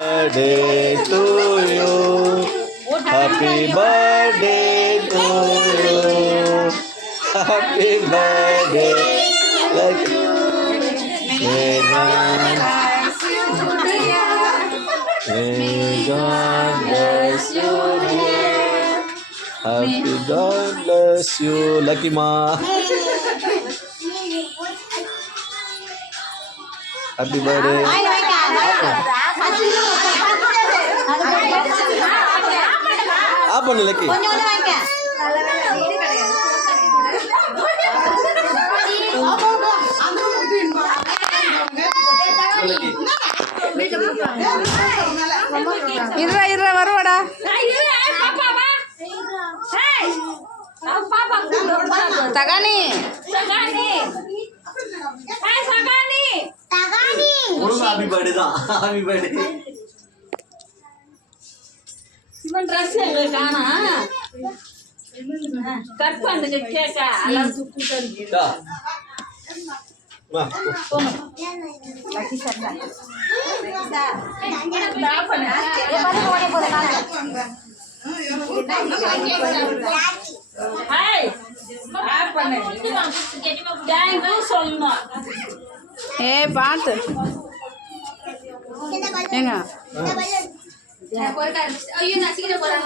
birthday to you. Happy birthday to you. Happy birthday. May God bless you, dear. Happy God bless you, Lucky Ma. Happy birthday. Apa Lucky? இருற வருவாடா. தகானி happy birthday தான். Happy birthday. இவன் dress எங்க காணா cut பண்ணுங்க கேக்க எல்லாம் சுத்திட்டு டா வா லக்கி சார் ஹாய் ஆப் பண்ணு தேங்க்யூ சொல்லணும். ஏய் பாத்து ஏங்க ஐயோ நான் சீக்கிரம் போறேன்